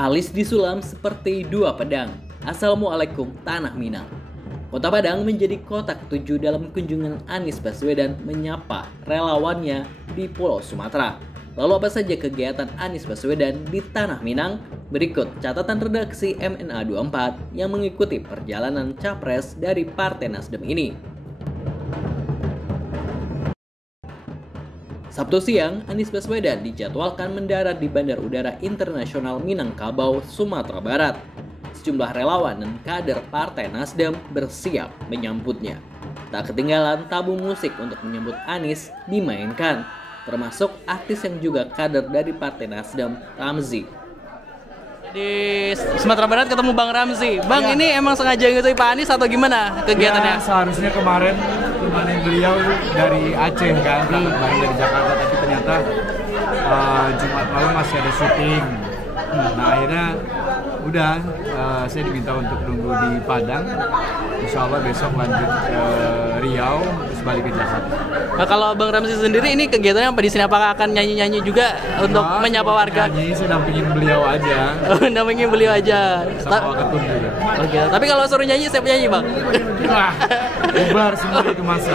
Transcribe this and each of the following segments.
Alis disulam seperti dua pedang. Assalamualaikum Tanah Minang. Kota Padang menjadi kota ketujuh dalam kunjungan Anies Baswedan menyapa relawannya di Pulau Sumatera. Lalu apa saja kegiatan Anies Baswedan di Tanah Minang? Berikut catatan redaksi MNA 24 yang mengikuti perjalanan capres dari Partai Nasdem ini. Sabtu siang, Anies Baswedan dijadwalkan mendarat di Bandar Udara Internasional Minangkabau, Sumatera Barat. Sejumlah relawan dan kader Partai Nasdem bersiap menyambutnya. Tak ketinggalan tabu musik untuk menyambut Anies dimainkan, termasuk artis yang juga kader dari Partai Nasdem, Ramzy. Di Sumatera Barat ketemu Bang Ramzy. Bang, ya. Ini emang sengaja ngikutin Pak Anies atau gimana kegiatannya? Ya, seharusnya kemarin beliau dari Aceh kan, kemarin dari Jakarta, tapi ternyata Jumat malam masih ada syuting. Nah akhirnya udah saya diminta untuk nunggu di Padang. Insya Allah besok lanjut ke Riau terus balik ke Jakarta. Nah, kalau Bang Ramzy sendiri ini kegiatannya apa di sini? Apakah akan nyanyi-nyanyi juga untuk menyapa warga? Nyanyi, saya dampingin beliau aja. Dampingin beliau aja. Sama Waketun juga. Oke. Tapi kalau suruh nyanyi, siap nyanyi Bang? Wah, bubar semua itu masa.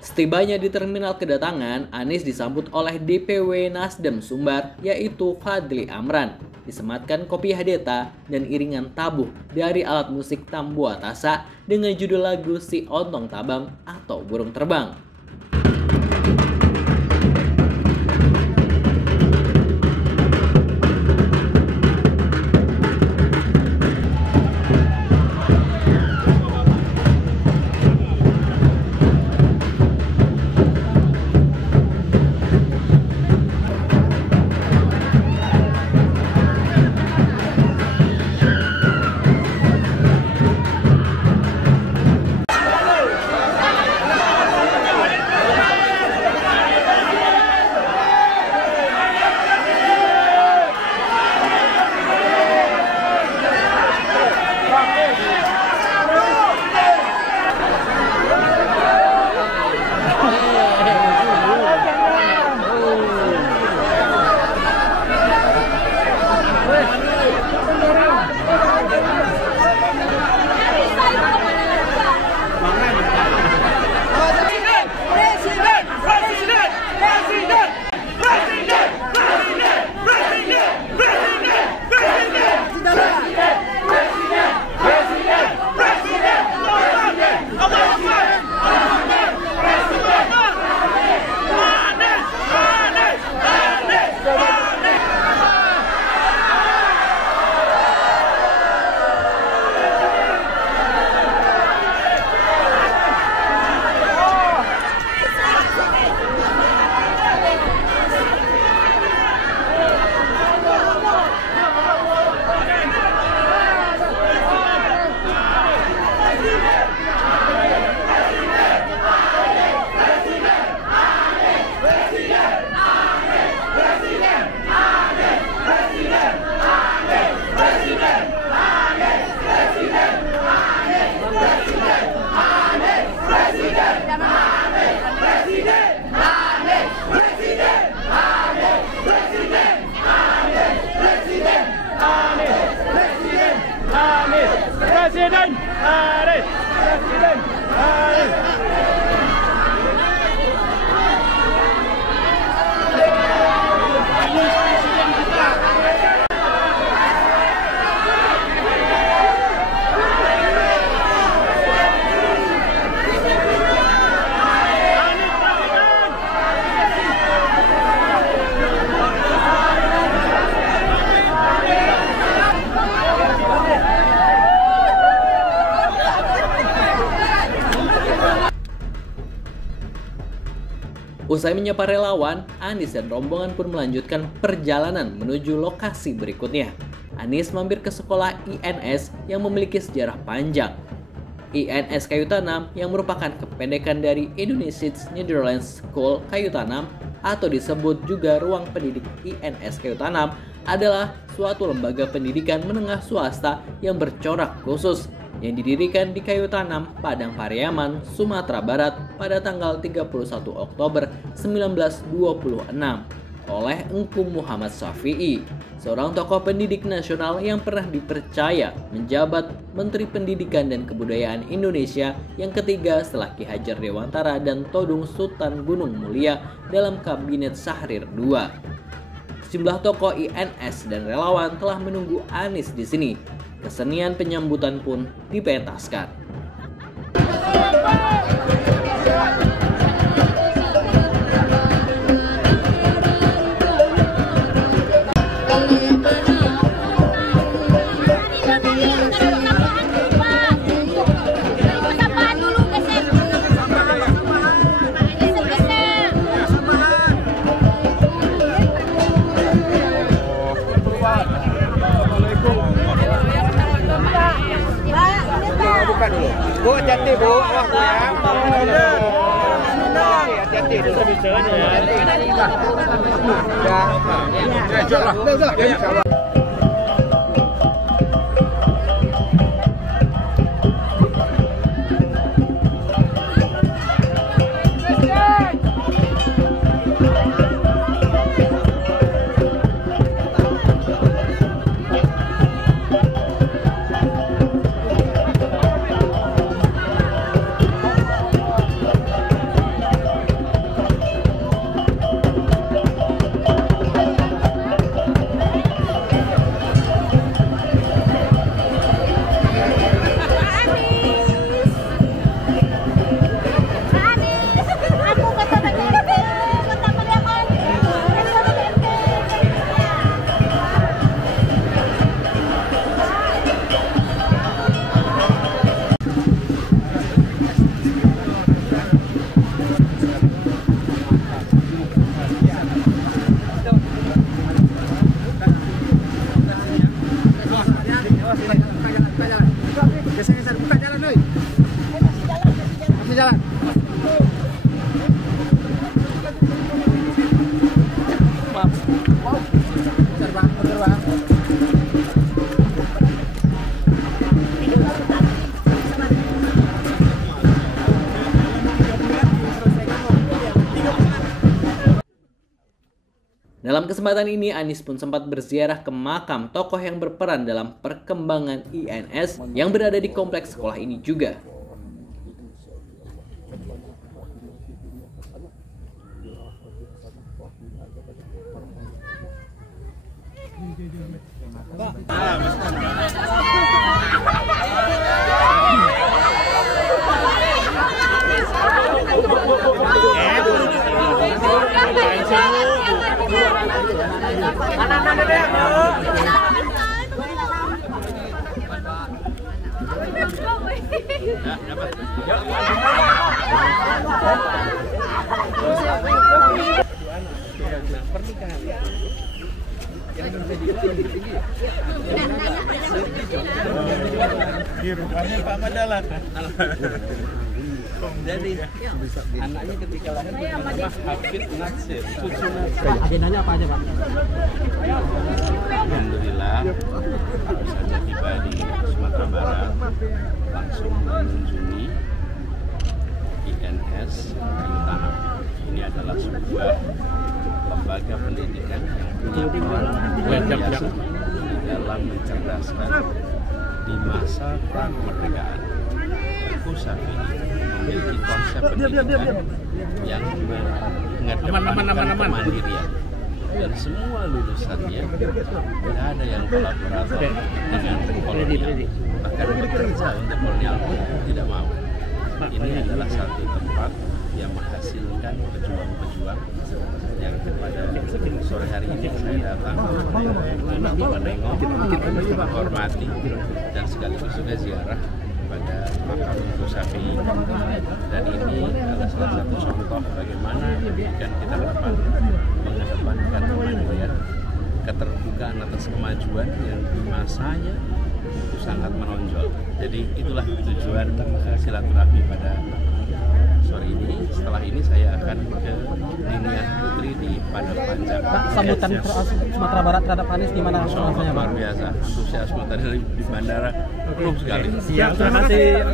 Setibanya di terminal kedatangan, Anies disambut oleh DPW Nasdem Sumbar, yaitu Fadli Amran. Disematkan kopi hadeta dan iringan tabuh dari alat musik Tambua Tasa dengan judul lagu Si Ontong Tabang atau Burung Terbang. Presiden Anies, Presiden Anies. Usai menyapa relawan, Anies dan rombongan pun melanjutkan perjalanan menuju lokasi berikutnya. Anies mampir ke sekolah INS yang memiliki sejarah panjang. INS Kayu Tanam yang merupakan kependekan dari Indonesian Netherlands School Kayu Tanam atau disebut juga Ruang Pendidik INS Kayu Tanam adalah suatu lembaga pendidikan menengah swasta yang bercorak khusus yang didirikan di Kayu Tanam, Padang Pariaman, Sumatera Barat pada tanggal 31 Oktober 1926 oleh Engku Muhammad Syafi'i, seorang tokoh pendidik nasional yang pernah dipercaya menjabat Menteri Pendidikan dan Kebudayaan Indonesia yang ketiga setelah Ki Hajar Dewantara dan Todung Sultan Gunung Mulia dalam Kabinet Syahrir II. Sejumlah tokoh INS dan relawan telah menunggu Anies di sini. Kesenian penyambutan pun dipentaskan. Bu, hati-hati Bu, awas Bu ya. Hati-hati dulu. Ya. Dalam kesempatan ini, Anies pun sempat berziarah ke makam tokoh yang berperan dalam perkembangan INS yang berada di kompleks sekolah ini juga. Di rumahnya Pak Madalan. Jadi anaknya ketika lahir bernama Hafid Natsir. Agendanya apa aja, Pak? Alhamdulillah bisa tiba di Sumatera Barat langsung mengunjungi INS Kayu Tanam. Ini adalah sebuah lembaga pendidikan yang punya peran luar biasa dalam mencerdaskan di masa pra kemerdekaan. Engku Syafi'i memiliki konsep pendidikan yang mengedepankan kemandirian. Dan semua lulusannya tidak ada yang kolaborator dengan kolonial, bahkan bekerja untuk kolonial pun tidak mau. Ini adalah satu tempat yang menghasilkan pejuang-pejuang yang pada sore hari ini saya datang untuk menengok, menghormati, dan sekaligus juga ziarah pada makam Engku Syafi'i. Dan ini adalah salah satu contoh bagaimana pendidikan kita ke depan mengedepankan kemandirian, keterbukaan atas kemajuan yang di masanya itu sangat menonjol. Jadi itulah tujuan silaturahmi pada sore ini. Setelah ini saya akan ke Niniah Putri Padang Panjang. Sambutan Sumatera Barat terhadap Anies gimana? Luar biasa, antusiasme tadi di bandara penuh sekali. Siap, terima kasih.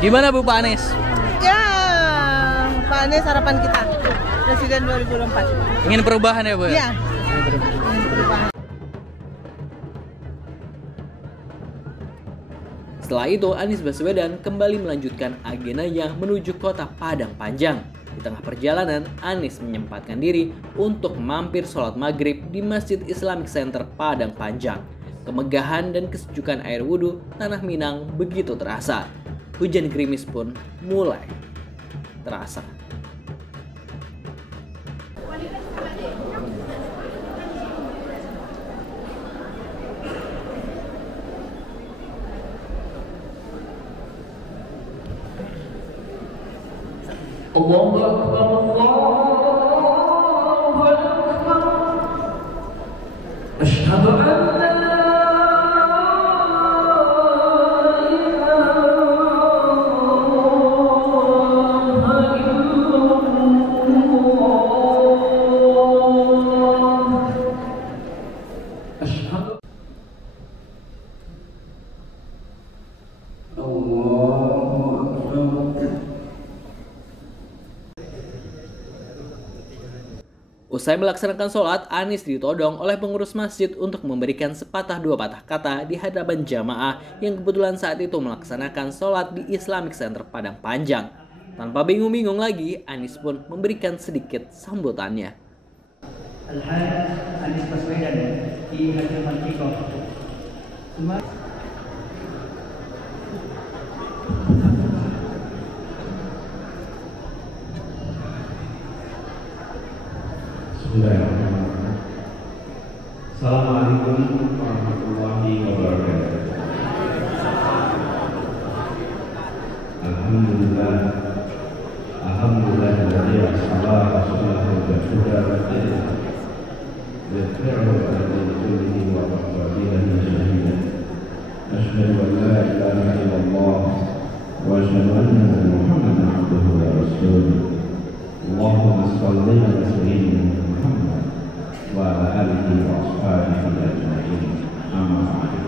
Gimana Bu Pak Anies? Ya, Pak Anies harapan kita Presiden 2024. Ingin perubahan ya Bu? Iya. Ingin perubahan. Setelah itu, Anies Baswedan kembali melanjutkan agendanya menuju kota Padang Panjang. Di tengah perjalanan, Anies menyempatkan diri untuk mampir sholat maghrib di Masjid Islamic Center Padang Panjang. Kemegahan dan kesejukan air wudhu Tanah Minang begitu terasa. Hujan gerimis pun mulai terasa. Allahu Akbar, Allahu Akbar. Asyhadu an la Usai melaksanakan sholat, Anies ditodong oleh pengurus masjid untuk memberikan sepatah dua patah kata di hadapan jamaah yang kebetulan saat itu melaksanakan sholat di Islamic Center Padang Panjang. Tanpa bingung-bingung lagi, Anies pun memberikan sedikit sambutannya. Al-Haj Anies Baswedan di hadapan kita. Assalamualaikum warahmatullahi wabarakatuh. Alhamdulillah, alhamdulillah dari salah rasulullah dan sudah berjaya. Yaitu dari wa fadilah syahida. Asyhadu an la ilaha illallah wa asyhadu anna Muhammadan abduhu wa rasuluh. Allahumma shalli ala sayyidina Muhammad wa ala alihi wa ashabihi ajma'in. Amma ba'du.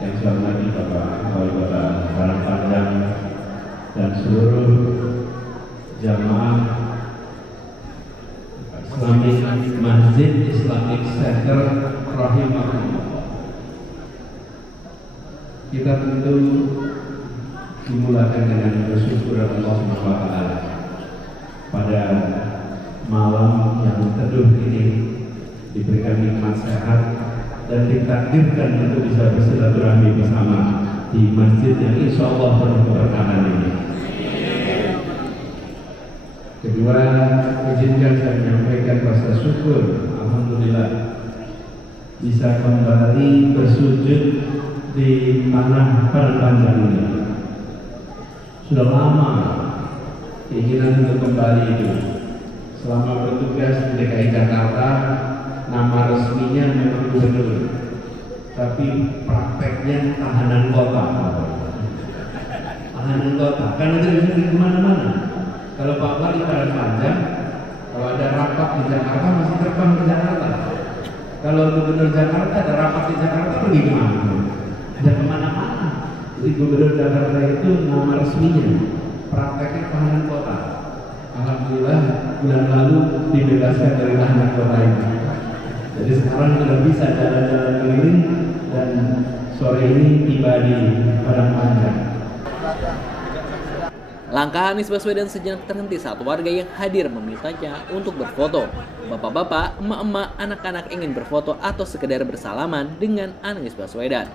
Yang saya hormati Bapak Padang Panjang dan seluruh jamaah Masjid Islamic Center rahimahullah. Kita tentu dimulakan dengan bersyukur Allah SWT pada malam yang teduh ini diberikan nikmat sehat dan ditakdirkan untuk bisa bersilaturahmi bersama di masjid yang insya Allah penuh keberkahan ini. Kedua, izinkan saya menyampaikan rasa syukur, alhamdulillah bisa kembali bersujud di tanah Padang Panjang ini. Sudah lama keinginan untuk kembali itu. Selama bertugas di DKI Jakarta, nama resminya memang gubernur, tapi prakteknya tahanan kota. Tahanan kota, karena tidak bisa di kemana-mana. Kalau Pak Wali Padang Panjang, kalau ada rapat di Jakarta masih terbang ke Jakarta. Kalau gubernur Jakarta ada rapat di Jakarta pergi kemana? Tidak kemana-mana. Jadi gubernur Jakarta itu nama resminya, prakteknya tahanan kota. Alhamdulillah bulan lalu dibebaskan dari tahanan kota ini. Jadi sekarang sudah bisa jalan-jalan keliling dan sore ini tiba di Padang Panjang. Langkah Anies Baswedan sejenak terhenti saat warga yang hadir memintanya untuk berfoto. Bapak-bapak, emak-emak, anak-anak ingin berfoto atau sekedar bersalaman dengan Anies Baswedan.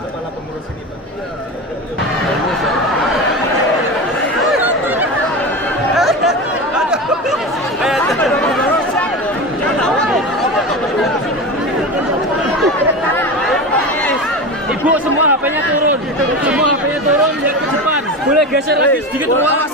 Kepala pengurus ini, Pak. Ibu semua HP-nya turun. Semua HP-nya turun, lihat ke depan. Boleh geser lagi sedikit keluar.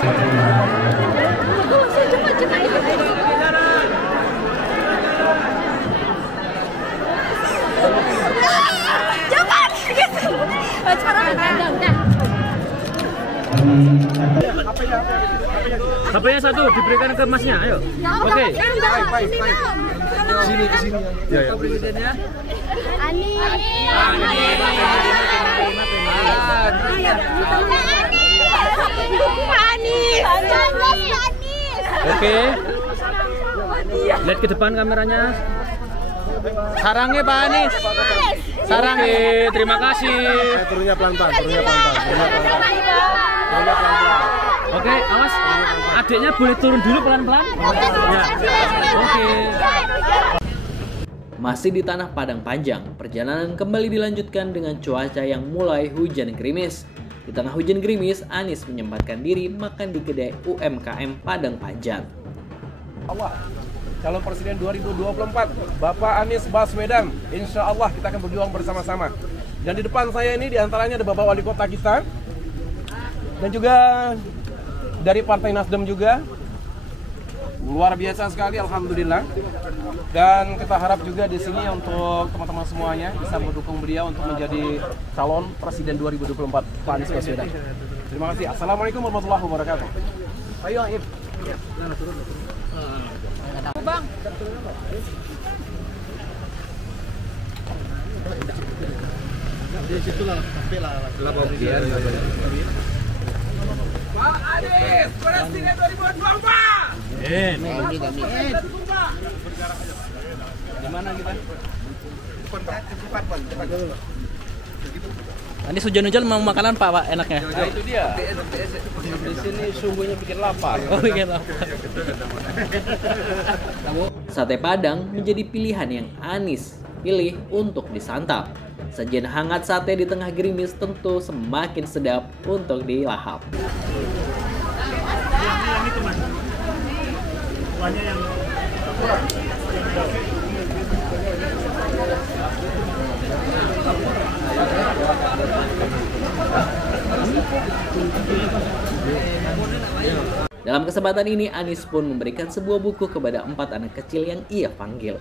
HP-nya satu diberikan ke masnya, ayo. Oke. Sini ke sini. Ya, ya. Oke. Lihat ke depan kameranya. Sarangnya Pak Anies. Sarang. Terima kasih. Turunnya pelan-pelan, turunnya pelan-pelan. Oke, awas. Adiknya boleh turun dulu pelan-pelan. Ya. Oke. Masih di Tanah Padang Panjang, perjalanan kembali dilanjutkan dengan cuaca yang mulai hujan gerimis. Di tengah hujan gerimis, Anies menyempatkan diri makan di kedai UMKM Padang Panjang. Allah, calon presiden 2024, Bapak Anies Baswedan. Insya Allah kita akan berjuang bersama-sama. Dan di depan saya ini diantaranya ada Bapak Wali Kota kita, dan juga dari Partai Nasdem juga. Luar biasa sekali, alhamdulillah. Dan kita harap juga di sini untuk teman-teman semuanya bisa mendukung beliau untuk menjadi calon presiden 2024, Pak Anies Baswedan. Terima kasih. Assalamualaikum warahmatullahi wabarakatuh. Ayo, Aib. Bang. Di situ lah, sampai lah. Pak Anies, presiden 2024. Di mana kita? Cepat dulu. Anies hujan-hujan mau makanan Pak enaknya. Nah itu dia. Di sini sungguhnya bikin lapar. Oh, bikin lapar. Sate Padang menjadi pilihan yang Anies pilih untuk disantap. Sajian hangat sate di tengah gerimis tentu semakin sedap untuk dilahap. Dalam kesempatan ini, Anies pun memberikan sebuah buku kepada 4 anak kecil yang ia panggil.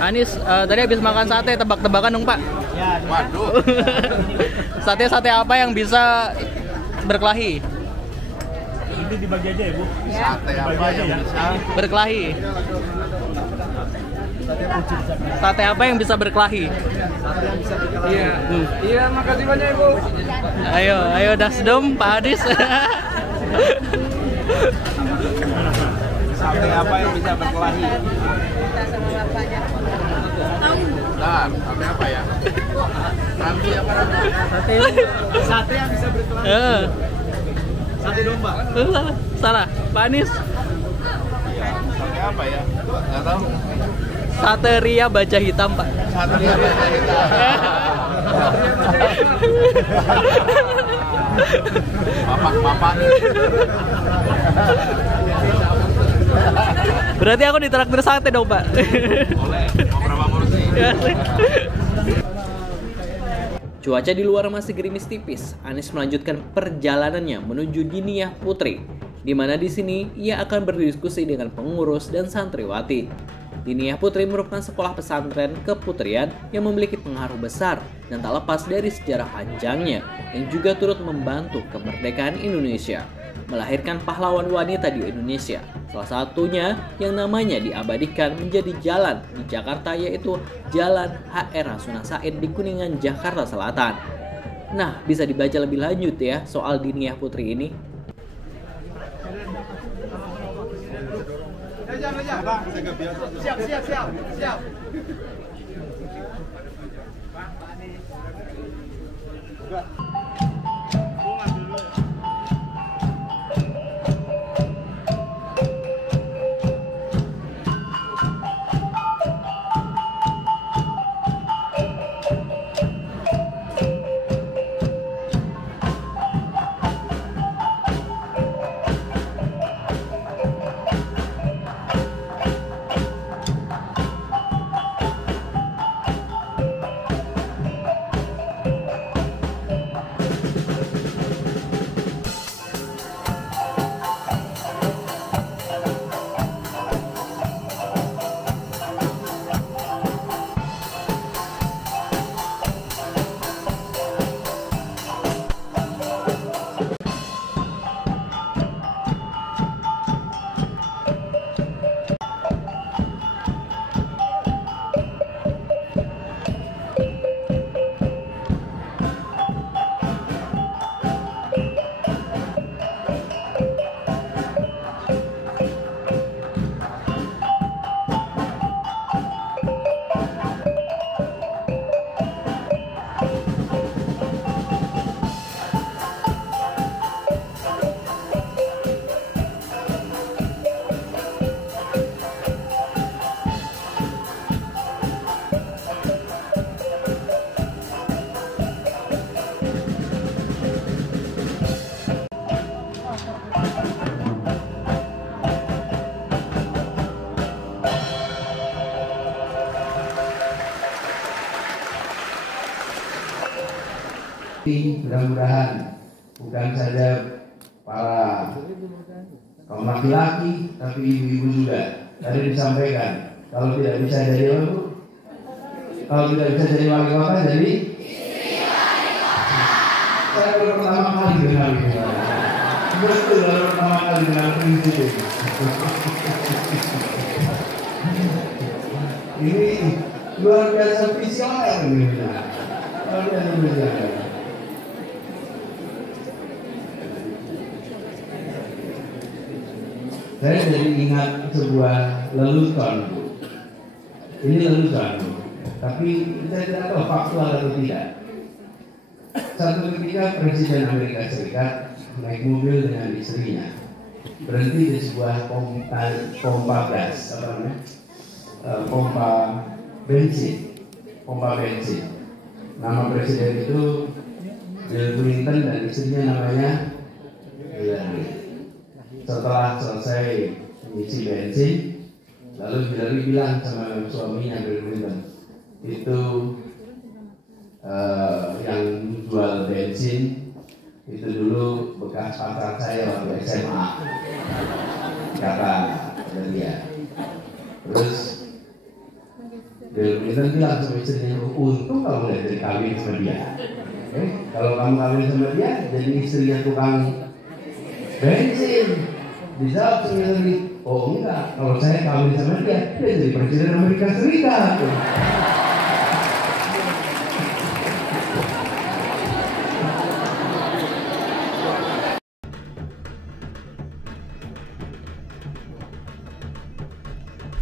Anies tadi habis makan sate, tebak-tebakan dong Pak. Waduh. Sate-sate apa yang bisa berkelahi? Ini dibagi aja ya, Bu. Sate apa yang bisa? Berkelahi. Sate apa yang bisa berkelahi? Iya. Iya, makasih banyak Ibu. Ayo Dasdom, Pak Anies. Sate apa yang bisa berkelahi? Bentar, sate apa ya? Nanti apa namanya? Sate yang bisa berkelahi. Sate domba. Salah, Pak Anies. Sate apa ya? Nggak tahu. Sate Ria Baja Hitam, Pak. Sate apa kita? Bapak. Berarti aku ditraktir sate dong, Pak. Boleh, mau berapa porsi? Cuaca di luar masih gerimis tipis. Anies melanjutkan perjalanannya menuju Diniyah Putri, di mana di sini ia akan berdiskusi dengan pengurus dan santriwati. Diniyah Putri merupakan sekolah pesantren keputrian yang memiliki pengaruh besar dan tak lepas dari sejarah panjangnya yang juga turut membantu kemerdekaan Indonesia, melahirkan pahlawan wanita di Indonesia. Salah satunya yang namanya diabadikan menjadi jalan di Jakarta, yaitu Jalan HR Rasuna Said di Kuningan, Jakarta Selatan. Nah, bisa dibaca lebih lanjut ya soal Diniyah Putri ini. Siap. meeting, mudah-mudahan bukan saja para kaum laki-laki, tapi ibu-ibu juga. Tadi disampaikan, kalau tidak bisa jadi apa? Kalau tidak bisa jadi wali kota, jadi saya baru pertama kali dengar ini. Betul, baru pertama kali dengar prinsip ini. Ini luar biasa visioner ini. Luar biasa visioner. Saya jadi ingat sebuah lelucon. Ini lelucon, tapi saya tidak tahu faktual atau tidak. Satu ketika Presiden Amerika Serikat naik mobil dengan istrinya, berhenti di sebuah pompa gas, pompa bensin. Nama presiden itu Bill Clinton dan istrinya namanya Hillary. Setelah selesai mengisi bensin, lalu Hillary bilang sama suaminya Bill Clinton, itu yang jual bensin itu dulu bekas pacar saya waktu SMA, kata dia. Terus Bill Clinton bilang sama istrinya, untung kamu udah jadi kawin sama dia. Kalau kamu kawin sama dia, jadi istrinya tukang bensin. Dijawab sama istri, oh enggak, kalau saya kawin sama dia jadi Presiden Amerika Serikat.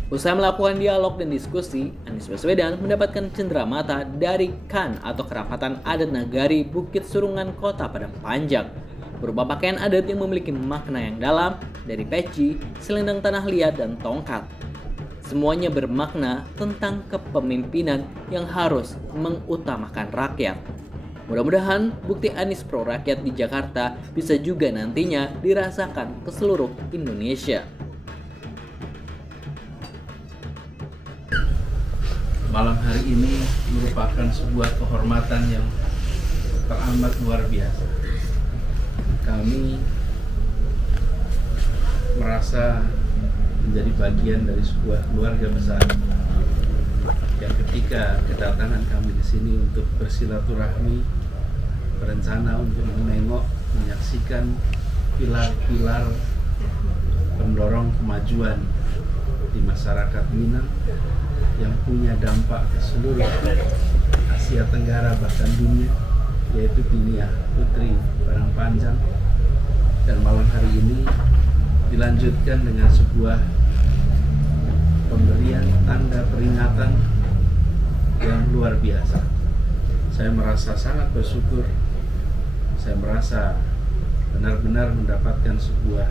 Usai melakukan dialog dan diskusi, Anies Baswedan mendapatkan cenderamata dari KAN atau Kerapatan Adat Nagari Bukit Surungan Kota Padang Panjang, berupa pakaian adat yang memiliki makna yang dalam dari peci, selendang tanah liat, dan tongkat. Semuanya bermakna tentang kepemimpinan yang harus mengutamakan rakyat. Mudah-mudahan bukti Anies pro rakyat di Jakarta bisa juga nantinya dirasakan ke seluruh Indonesia. Malam hari ini merupakan sebuah kehormatan yang teramat luar biasa. Kami merasa menjadi bagian dari sebuah keluarga besar yang ketika kedatangan kami di sini untuk bersilaturahmi, berencana untuk menengok, menyaksikan pilar-pilar pendorong kemajuan di masyarakat Minang yang punya dampak ke seluruh Asia Tenggara bahkan dunia, yaitu Dinia Putri Padang Panjang. Dan malam hari ini dilanjutkan dengan sebuah pemberian tanda peringatan yang luar biasa. Saya merasa sangat bersyukur, saya merasa benar-benar mendapatkan sebuah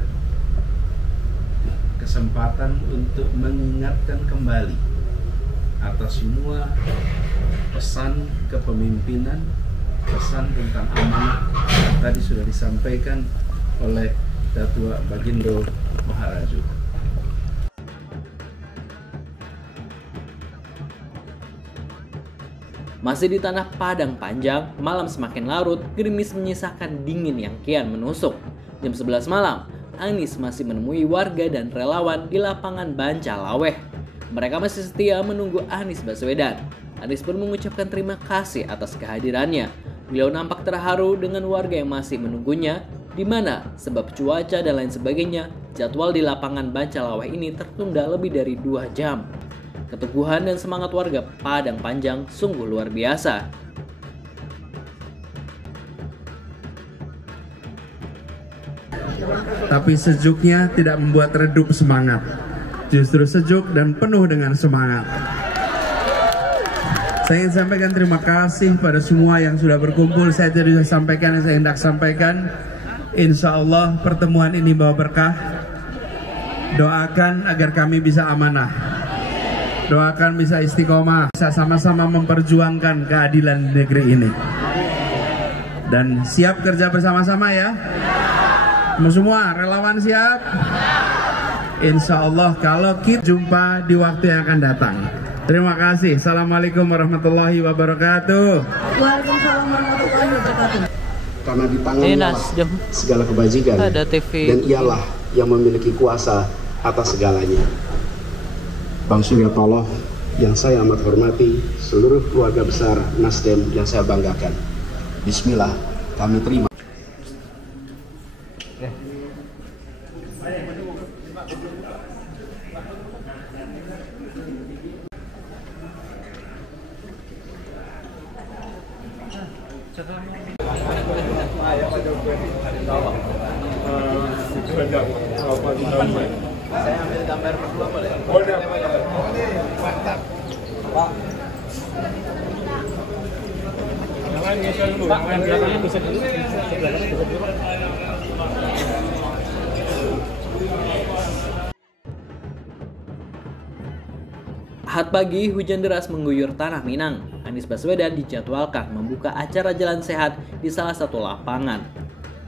kesempatan untuk mengingatkan kembali atas semua pesan kepemimpinan, pesan tentang amanah yang tadi sudah disampaikan oleh Datua Bagindo Maharaju. Masih di tanah Padang Panjang, malam semakin larut, gerimis menyisakan dingin yang kian menusuk. Jam 11 malam, Anies masih menemui warga dan relawan di lapangan Bancalaweh. Mereka masih setia menunggu Anies Baswedan. Anies pun mengucapkan terima kasih atas kehadirannya. Beliau nampak terharu dengan warga yang masih menunggunya, di mana sebab cuaca dan lain sebagainya, jadwal di lapangan Bancalaweh ini tertunda lebih dari 2 jam. Keteguhan dan semangat warga Padang Panjang sungguh luar biasa. Tapi sejuknya tidak membuat redup semangat. Justru sejuk dan penuh dengan semangat. Saya ingin sampaikan terima kasih pada semua yang sudah berkumpul. Saya tadi sudah sampaikan yang saya hendak sampaikan. Insya Allah pertemuan ini bawa berkah. Doakan agar kami bisa amanah. Doakan bisa istiqomah. Bisa sama-sama memperjuangkan keadilan di negeri ini. Dan siap kerja bersama-sama ya. Semua relawan siap? Insya Allah kalau kita jumpa di waktu yang akan datang. Terima kasih. Assalamualaikum warahmatullahi wabarakatuh. Waalaikumsalam warahmatullahi wabarakatuh. wabarakatuh. Karena di tangannya segala kebajikan, dan ialah yang memiliki kuasa atas segalanya. Bang Surya Paloh yang saya amat hormati, seluruh keluarga besar Nasdem yang saya banggakan. Bismillah, kami terima. Saya ambil gambar berdua boleh? Mantap. Pak. Jangan geser dulu. Jangan belakangnya geser dulu. Ahad pagi, hujan deras mengguyur tanah Minang. Anies Baswedan dijadwalkan membuka acara jalan sehat di salah satu lapangan.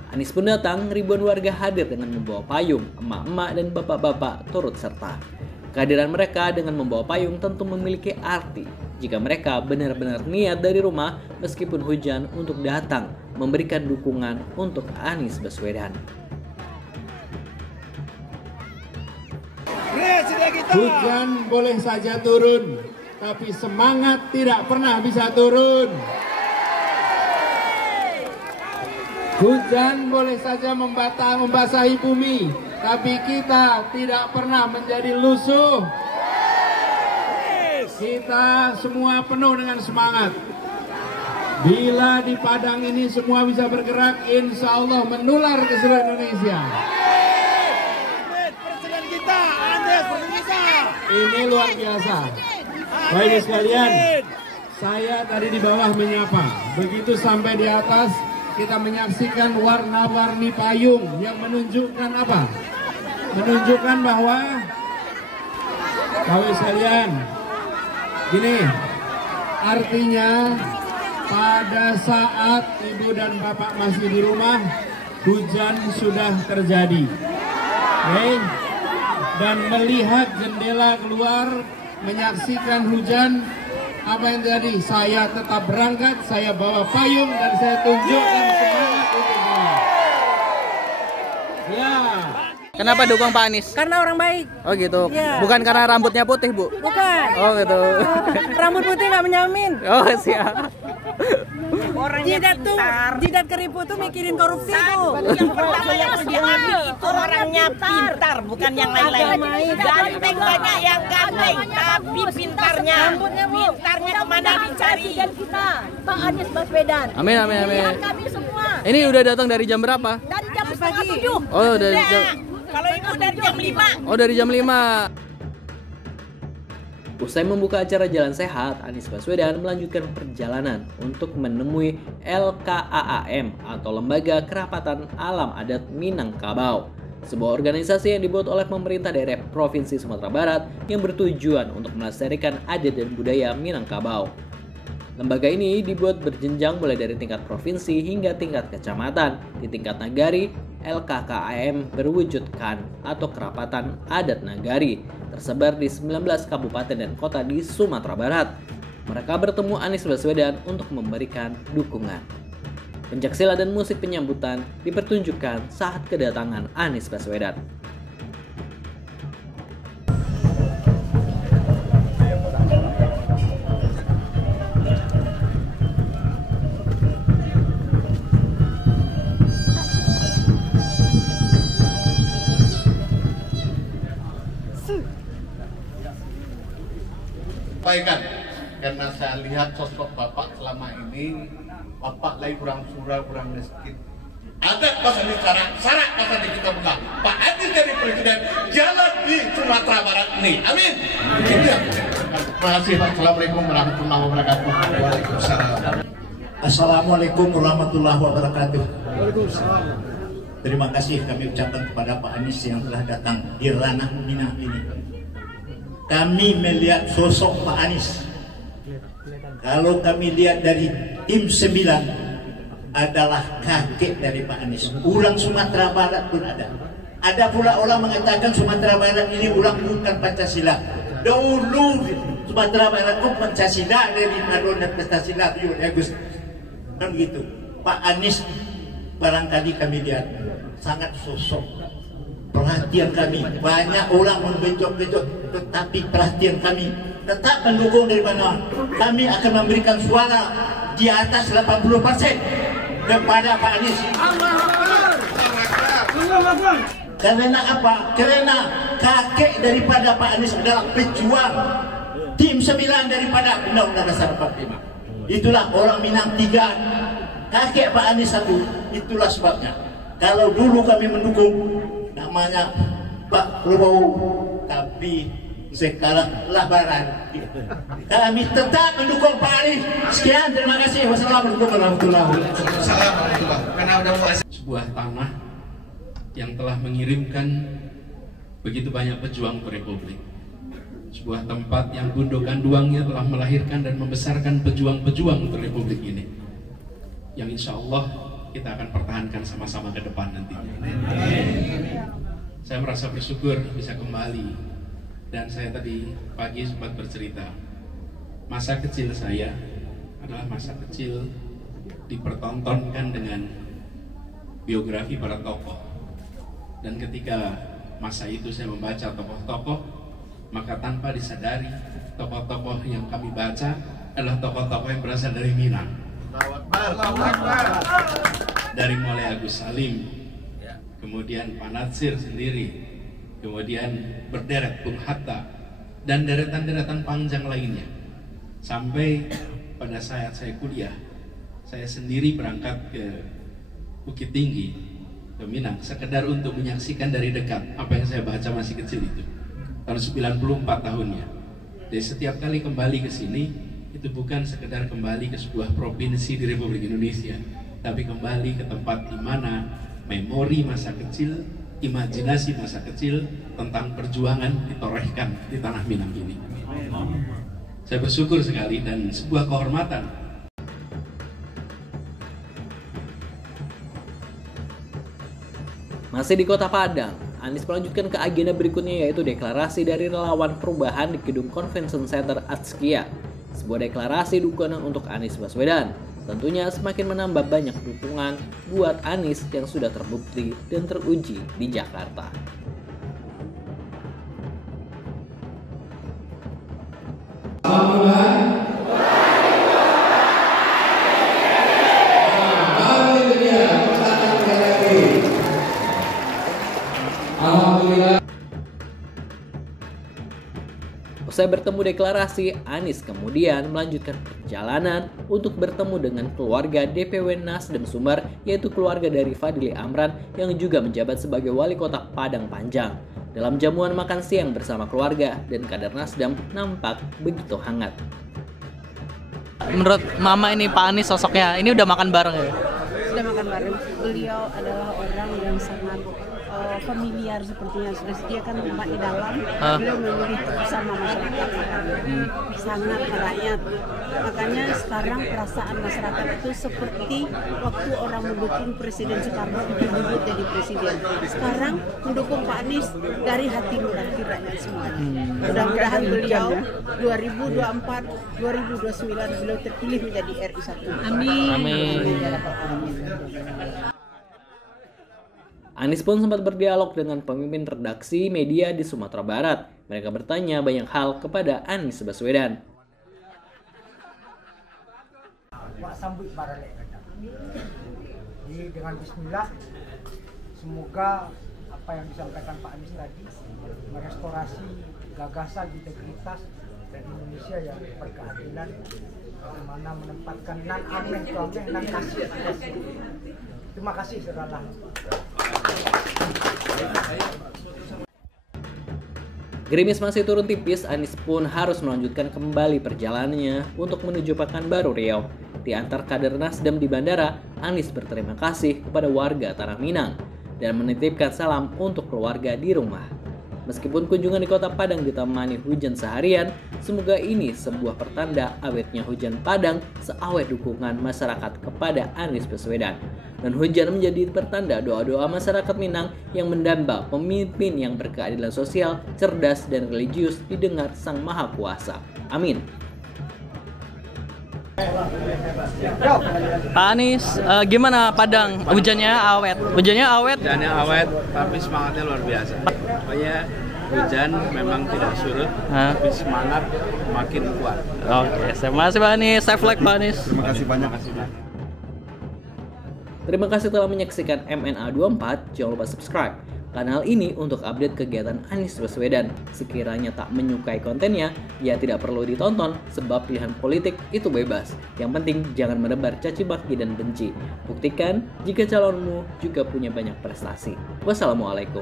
Anies pun datang, ribuan warga hadir dengan membawa payung, emak-emak dan bapak-bapak turut serta. Kehadiran mereka dengan membawa payung tentu memiliki arti jika mereka benar-benar niat dari rumah meskipun hujan untuk datang memberikan dukungan untuk Anies Baswedan. Hujan boleh saja turun, tapi semangat tidak pernah bisa turun. Hujan boleh saja membasahi bumi, tapi kita tidak pernah menjadi lusuh. Kita semua penuh dengan semangat. Bila di Padang ini semua bisa bergerak, insya Allah menular ke seluruh Indonesia. Presiden kita, Anies kita. Ini luar biasa. Baik sekalian, saya tadi di bawah menyapa. Begitu sampai di atas, kita menyaksikan warna-warni payung yang menunjukkan apa? Menunjukkan bahwa, Bapak sekalian, gini, artinya pada saat ibu dan bapak masih di rumah, hujan sudah terjadi. Okay? Dan melihat jendela keluar, menyaksikan hujan, apa yang terjadi? Saya tetap berangkat, saya bawa payung dan saya tunjukkan semangat untuk semua. Ya. Kenapa dukung Pak Anies? Karena orang baik. Oh gitu. Ya. Bukan karena rambutnya putih, Bu? Bukan. Oh gitu. Rambut putih nggak menjamin. Oh siap. Jidat keriput tuh mikirin korupsi tuh. Yang pertama yang harus diambil itu orangnya pintar, bukan yang lain-lain. Ganteng banyak yang ganteng, tapi pintarnya kemana dicari? Dan kita, Pak Anies Baswedan. Amin, amin, amin. Kami semua. Ini udah datang dari jam berapa? Dari jam 6:30. Oh dari jam. Kalau ibu dari jam 5. Oh dari jam 5. Usai membuka acara Jalan Sehat, Anies Baswedan melanjutkan perjalanan untuk menemui LKAAM atau Lembaga Kerapatan Alam Adat Minangkabau, sebuah organisasi yang dibuat oleh pemerintah daerah Provinsi Sumatera Barat yang bertujuan untuk melestarikan adat dan budaya Minangkabau. Lembaga ini dibuat berjenjang mulai dari tingkat provinsi hingga tingkat kecamatan. Di tingkat nagari, LKKAM berwujudkan atau Kerapatan Adat Nagari, tersebar di 19 kabupaten dan kota di Sumatera Barat. Mereka bertemu Anies Baswedan untuk memberikan dukungan. Pencaksilat dan musik penyambutan dipertunjukkan saat kedatangan Anies Baswedan. Sampaikan karena saya lihat sosok Bapak selama ini, Bapak lagi kurang surah, kurang miskin. Ada masa di syarat masa di kita buka. Pak Anies jadi presiden jalan di Sumatera Barat ini. Amin. Terima kasih Pak. Assalamualaikum warahmatullahi wabarakatuh. Waalaikumsalam. Assalamualaikum warahmatullahi wabarakatuh. Terima kasih kami ucapkan kepada Pak Anies yang telah datang di ranah Minang ini. Kami melihat sosok Pak Anies. Kalau kami lihat dari tim 9 adalah kakek dari Pak Anies. Ulang Sumatera Barat pun ada. Ada pula orang mengatakan Sumatera Barat ini ulang bukan Pancasila. Dahulu Sumatera Barat itu Pancasila dari Madon dan Pancasila itu ya Gus. Kan gitu. Pak Anies barangkali kami lihat sangat sosok, perhatian kami. Banyak orang membecok-becok, tetapi perhatian kami tetap mendukung dari mana. Kami akan memberikan suara di atas 80% kepada Pak Anies. Karena apa? Karena kakek daripada Pak Anies adalah pejuang. Tim 9 daripada Undang-Undang Dasar 45. Itulah orang Minang 3, kakek Pak Anies 1. Itulah sebabnya. Kalau dulu kami mendukung namanya Pak Prabowo, tapi sekarang labaran. Kami tetap mendukung Pak Anies. Sekian, terima kasih. Wassalamualaikum warahmatullahi wabarakatuh. Sebuah tanah yang telah mengirimkan begitu banyak pejuang ke Republik. Sebuah tempat yang gundukan duangnya telah melahirkan dan membesarkan pejuang-pejuang ke Republik ini, yang insya Allah kita akan pertahankan sama-sama ke depan nantinya. Saya merasa bersyukur bisa kembali, dan saya tadi pagi sempat bercerita, masa kecil saya adalah masa kecil dipertontonkan dengan biografi para tokoh, dan ketika masa itu saya membaca tokoh-tokoh, maka tanpa disadari tokoh-tokoh yang kami baca adalah tokoh-tokoh yang berasal dari Minang. Dari mulai Agus Salim, kemudian Pak Natsir sendiri, kemudian berderet Bung Hatta, dan deretan-deretan panjang lainnya. Sampai pada saat saya kuliah, saya sendiri berangkat ke Bukit Tinggi, ke Minang, sekedar untuk menyaksikan dari dekat apa yang saya baca masih kecil itu. Tahun 94 tahunnya. Jadi setiap kali kembali ke sini, itu bukan sekedar kembali ke sebuah provinsi di Republik Indonesia, tapi kembali ke tempat di mana memori masa kecil, imajinasi masa kecil tentang perjuangan ditorehkan di tanah Minang ini. Saya bersyukur sekali dan sebuah kehormatan. Masih di Kota Padang, Anies melanjutkan ke agenda berikutnya, yaitu deklarasi dari relawan perubahan di Gedung Convention Center Atskia. Sebuah deklarasi dukungan untuk Anies Baswedan. Tentunya semakin menambah banyak dukungan buat Anies yang sudah terbukti dan teruji di Jakarta. Usai bertemu deklarasi, Anies kemudian melanjutkan perjalanan untuk bertemu dengan keluarga DPW Nasdem Sumber, yaitu keluarga dari Fadli Amran yang juga menjabat sebagai wali kota Padang Panjang. Dalam jamuan makan siang bersama keluarga dan kader Nasdem nampak begitu hangat. Menurut Mama ini Pak Anies sosoknya, ini udah makan bareng ya? Sudah makan bareng. Beliau adalah orang yang sangat familiar, sepertinya sudah sediakan tempat di dalam. Beliau memilih bersama masyarakat, sangat rakyat. Makanya sekarang perasaan masyarakat itu seperti waktu orang mendukung Presiden Soekarno dibut jadi presiden. Sekarang mendukung Pak Anies dari hati nurani rakyat semua. Mudah-mudahan beliau 2024, 2029 beliau terpilih menjadi RI 1. Amin. Amin. Anies pun sempat berdialog dengan pemimpin redaksi media di Sumatera Barat. Mereka bertanya banyak hal kepada Anies Baswedan. Sambut baralek. Jadi dengan bismillah, semoga apa yang disampaikan Pak Anies tadi merestorasi gagasan integritas dan Indonesia yang berkeadilan, bagaimana menempatkan nan aneh itu aneh, nan kasih. Terima kasih saudara. Gerimis masih turun tipis, Anies pun harus melanjutkan kembali perjalanannya untuk menuju Pekanbaru Riau. Di antar kader Nasdem di bandara, Anies berterima kasih kepada warga Tanah Minang dan menitipkan salam untuk keluarga di rumah. Meskipun kunjungan di Kota Padang ditemani hujan seharian, semoga ini sebuah pertanda awetnya hujan Padang seawet dukungan masyarakat kepada Anies Baswedan. Dan hujan menjadi pertanda doa-doa masyarakat Minang yang mendamba pemimpin yang berkeadilan sosial, cerdas, dan religius didengar Sang Maha Kuasa. Amin. Pak Anies, gimana Padang? Hujannya awet. Hujannya awet, tapi semangatnya luar biasa. Pokoknya hujan memang tidak surut, tapi semangat makin kuat. Oke, terima kasih Pak Anies. Safe flag Pak Anies. Terima kasih banyak. Terima kasih telah menyaksikan MNA 24. Jangan lupa subscribe kanal ini untuk update kegiatan Anies Baswedan. Sekiranya tak menyukai kontennya, ya tidak perlu ditonton sebab pilihan politik itu bebas. Yang penting jangan menebar caci maki dan benci. Buktikan jika calonmu juga punya banyak prestasi. Wassalamualaikum.